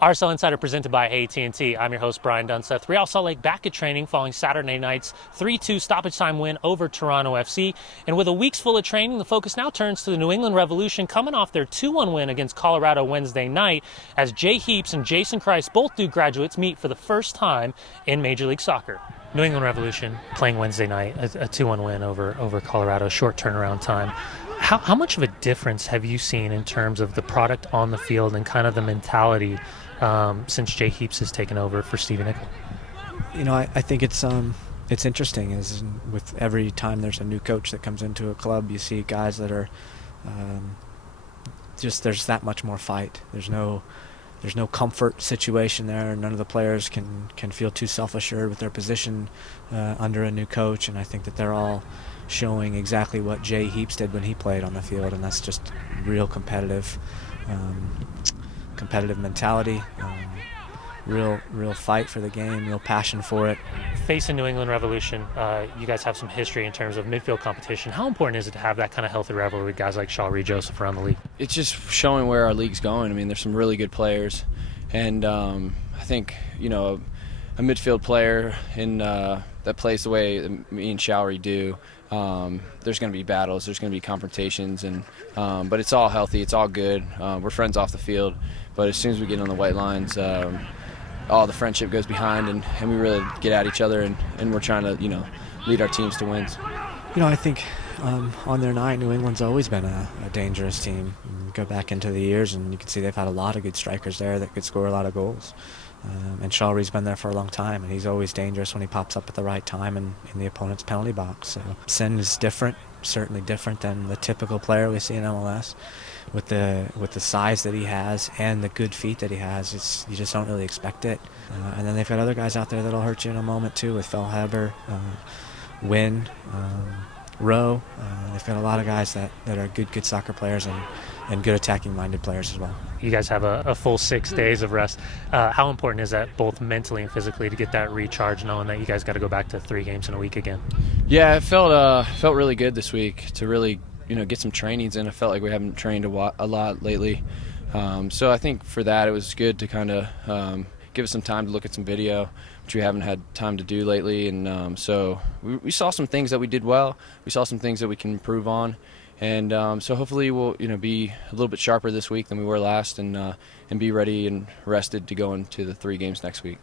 RSL Insider presented by AT&T. I'm your host, Brian Dunseth. Real Salt Lake back at training following Saturday night's 3-2 stoppage time win over Toronto FC. And with a week's full of training, the focus now turns to the New England Revolution coming off their 2-1 win against Colorado Wednesday night as Jay Heaps and Jason Christ, both Duke graduates, meet for the first time in Major League Soccer. New England Revolution playing Wednesday night, a 2-1 win over Colorado, short turnaround time. How much of a difference have you seen in terms of the product on the field and kind of the mentality since Jay Heaps has taken over for Stevie Nicol? You know, I think it's interesting as with every time there's a new coach that comes into a club, you see guys that are there's that much more fight. There's no comfort situation there. None of the players can feel too self-assured with their position under a new coach, and I think that they're all showing exactly what Jay Heaps did when he played on the field, and that's just real competitive mentality, real fight for the game, real passion for it. Facing New England Revolution, you guys have some history in terms of midfield competition. How important is it to have that kind of healthy rivalry with guys like Shaw Reed-Joseph around the league? It's just showing where our league's going. I mean, there's some really good players, and I think, you know, a midfield player that plays the way me and Showery do, there's going to be battles, there's going to be confrontations, and but it's all healthy, it's all good. We're friends off the field, but as soon as we get on the white lines, all the friendship goes behind, and we really get at each other, and we're trying to, you know, lead our teams to wins. You know, I think on their night, New England's always been a dangerous team. You go back into the years, and you can see they've had a lot of good strikers there that could score a lot of goals. And Shawry's been there for a long time, and he's always dangerous when he pops up at the right time in the opponent's penalty box. So Sen is different, certainly different than the typical player we see in MLS. With the size that he has and the good feet that he has, you just don't really expect it. And then they've got other guys out there that'll hurt you in a moment too, with Fehlhaber, Wynn, Rowe. They've got a lot of guys that are good soccer players and good attacking-minded players as well. You guys have a full 6 days of rest. How important is that, both mentally and physically, to get that recharge, knowing that you guys got to go back to 3 games in a week again? Yeah, it felt really good this week to really, you know, get some trainings in. I felt like we haven't trained a lot lately, so I think for that it was good to kind of give us some time to look at some video, which we haven't had time to do lately. And so we saw some things that we did well. We saw some things that we can improve on. And so hopefully we'll, you know, be a little bit sharper this week than we were last, and be ready and rested to go into the 3 games next week.